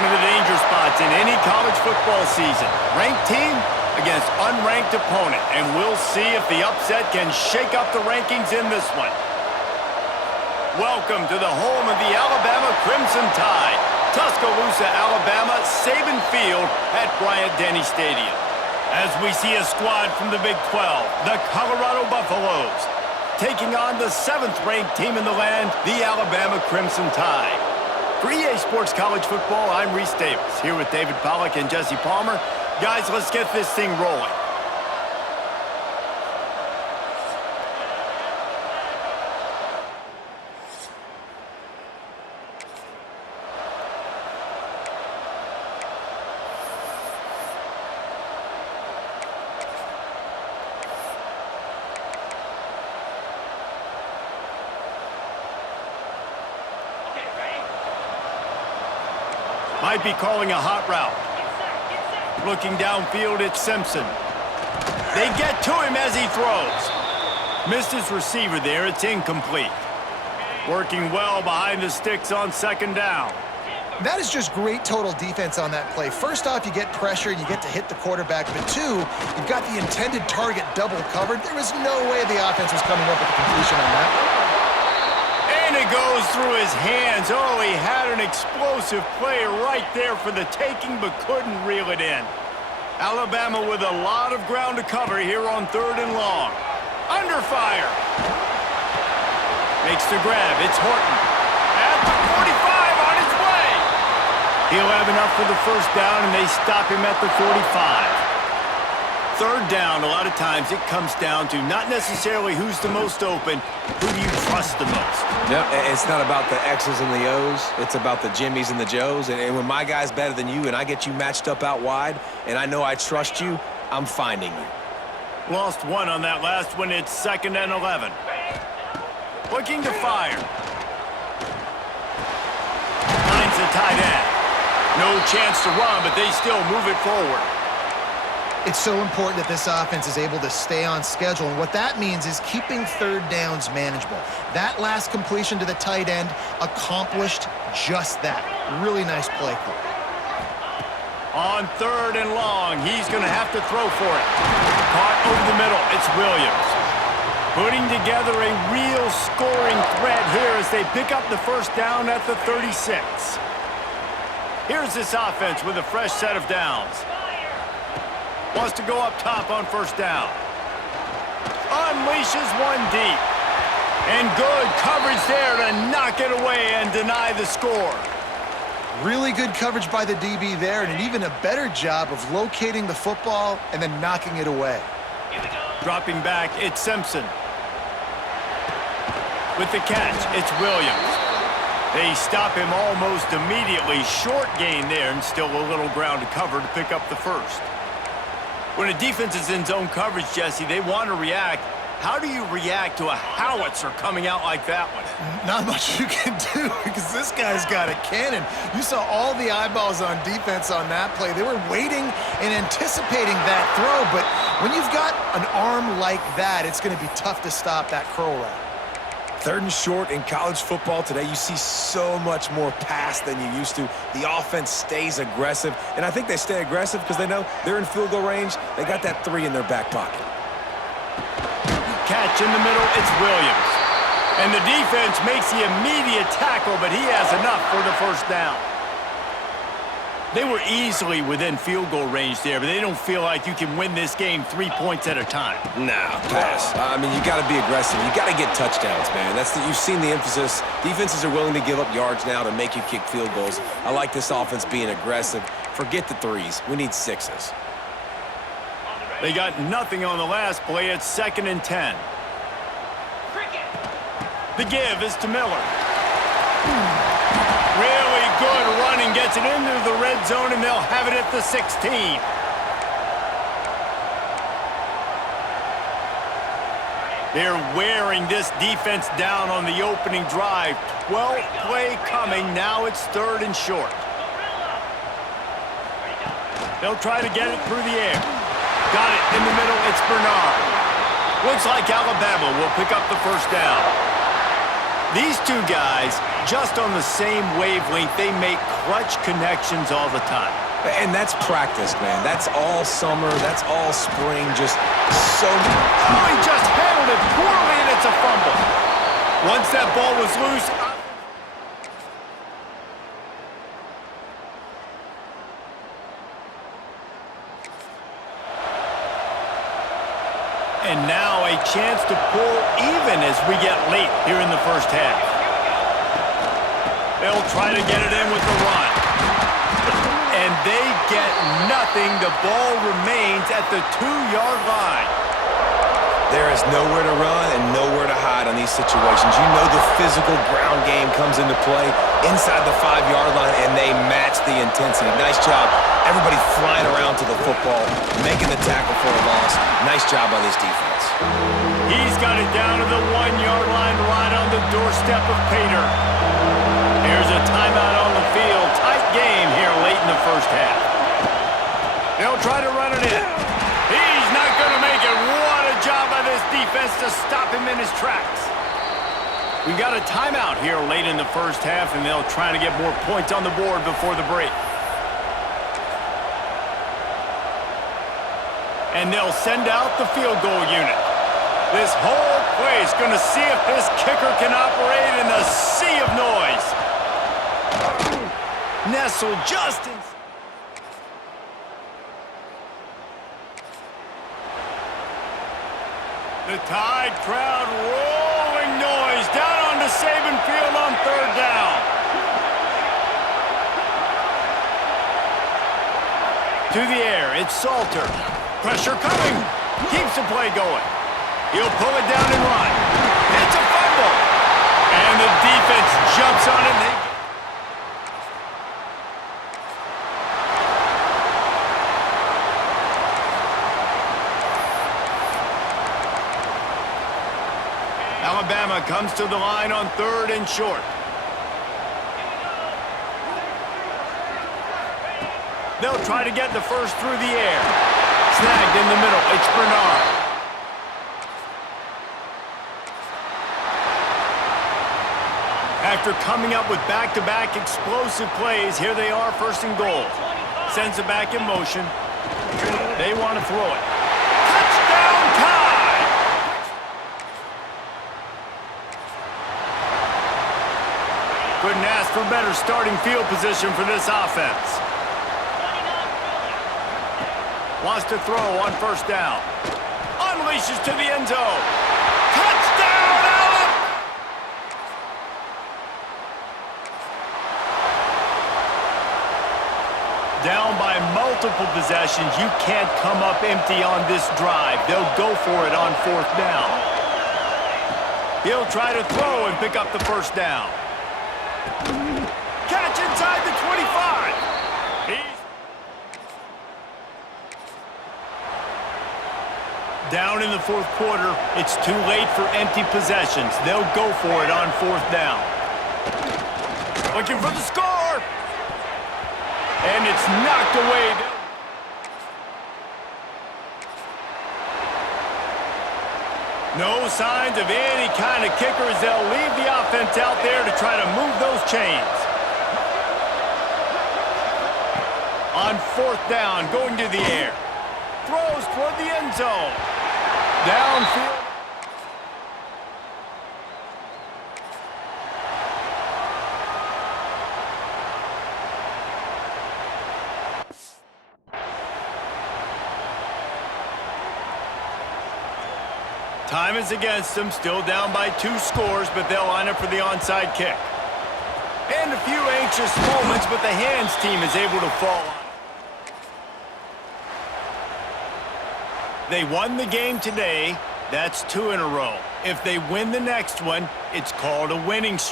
One of the danger spots in any college football season. Ranked team against unranked opponent. And we'll see if the upset can shake up the rankings in this one. Welcome to the home of the Alabama Crimson Tide. Tuscaloosa, Alabama, Saban Field at Bryant-Denny Stadium. As we see a squad from the Big 12, the Colorado Buffaloes, taking on the 7th-ranked team in the land, the Alabama Crimson Tide. For EA Sports College Football, I'm Reese Davis, here with David Pollack and Jesse Palmer. Guys, let's get this thing rolling. Might be calling a hot route. Looking downfield, it's Simpson. They get to him as he throws. Missed his receiver there, it's incomplete. Working well behind the sticks on 2nd down. That is just great total defense on that play. First off, you get pressure and you get to hit the quarterback. But 2, you've got the intended target double covered. There was no way the offense was coming up with a completion on that. And it goes through his hands. Oh, he had an explosive play right there for the taking, but couldn't reel it in. Alabama with a lot of ground to cover here on 3rd and long. Under fire. Makes the grab. It's Horton. At the 45 on his way. He'll have enough for the 1st down, and they stop him at the 45. 3rd down, a lot of times it comes down to not necessarily who's the most open, who do you trust the most? Yep, it's not about the X's and the O's. It's about the Jimmies and the Joes. And when my guy's better than you and I get you matched up out wide and I know I trust you, I'm finding you. Lost 1 on that last one. It's 2nd and 11. Looking to fire. Finds the tight end. No chance to run, but they still move it forward. It's so important that this offense is able to stay on schedule, and what that means is keeping 3rd downs manageable. That last completion to the tight end accomplished just that. Really nice play call. On 3rd and long, he's going to have to throw for it. Caught over the middle, it's Williams. Putting together a real scoring threat here as they pick up the 1st down at the 36. Here's this offense with a fresh set of downs. Wants to go up top on 1st down. Unleashes one deep. And good coverage there to knock it away and deny the score. Really good coverage by the DB there, and an even a better job of locating the football and then knocking it away. Dropping back, it's Simpson. With the catch, it's Williams. They stop him almost immediately. Short gain there, and still a little ground to cover to pick up the 1st. When a defense is in zone coverage, Jesse, they want to react. How do you react to a howitzer coming out like that one? Not much you can do because this guy's got a cannon. You saw all the eyeballs on defense on that play. They were waiting and anticipating that throw, but when you've got an arm like that, it's going to be tough to stop that curl route. 3rd and short in college football today, you see so much more pass than you used to. The offense stays aggressive, and I think they stay aggressive because they know they're in field goal range. They got that 3 in their back pocket. Catch in the middle, it's Williams. And the defense makes the immediate tackle, but he has enough for the 1st down. They were easily within field goal range there, but they don't feel like you can win this game 3 points at a time. Nah, pass. I mean, you got to be aggressive. You got to get touchdowns, man. You've seen the emphasis. Defenses are willing to give up yards now to make you kick field goals. I like this offense being aggressive. Forget the 3s. We need 6s. They got nothing on the last play. It's 2nd and 10. The give is to Miller. Really good running, gets it into the red zone, and they'll have it at the 16. They're wearing this defense down on the opening drive. 12th play coming. Now it's 3rd and short. They'll try to get it through the air. Got it in the middle. It's Bernard. Looks like Alabama will pick up the 1st down. These two guys, just on the same wavelength, they make clutch connections all the time. And that's practice, man. That's all summer. That's all spring. Just so... Oh, he just handled it poorly, and it's a fumble. Once that ball was loose... And now a chance to pull even as we get late here in the first half. They'll try to get it in with the run. And they get nothing. The ball remains at the 2-yard line. There is nowhere to run and nowhere to hide on these situations. You know the physical ground game comes into play inside the 5-yard line, and they match the intensity. Nice job. Everybody flying around to the football, making the tackle for a loss. Nice job by this defense. He's got it down to the 1-yard line right on the doorstep of Pater. Here's a timeout on the field. Tight game here late in the first half. They'll try to run it in. He's not going to make it. What a job by this defense to stop him in his tracks. We got a timeout here late in the first half, and they'll try to get more points on the board before the break. And they'll send out the field goal unit. This whole place going to see if this kicker can operate in the sea of noise. Nestled just in. The Tide crowd rolling noise down onto Saban Field on 3rd down. To the air, it's Salter. Pressure coming. Keeps the play going. He'll pull it down and run. It's a fumble. And the defense jumps on it. Alabama comes to the line on 3rd and short. They'll try to get the first through the air. Snagged in the middle. It's Bernard. After coming up with back-to-back explosive plays, here they are, 1st and goal. Sends it back in motion. They want to throw it. Touchdown Tide! Couldn't ask for better starting field position for this offense. Wants to throw on 1st down. Unleashes to the end zone. Touchdown, Alabama! Down by multiple possessions. You can't come up empty on this drive. They'll go for it on 4th down. He'll try to throw and pick up the 1st down. Catch inside the 25. Down in the 4th quarter, it's too late for empty possessions. They'll go for it on 4th down. Looking for the score! And it's knocked away. No signs of any kind of kickers. They'll leave the offense out there to try to move those chains. On 4th down, going to the air. Throws toward the end zone. Downfield. Time is against them, still down by 2 scores, but they'll line up for the onside kick. And a few anxious moments, but the hands team is able to fall on. They won the game today. That's 2 in a row. If they win the next one, it's called a winning streak.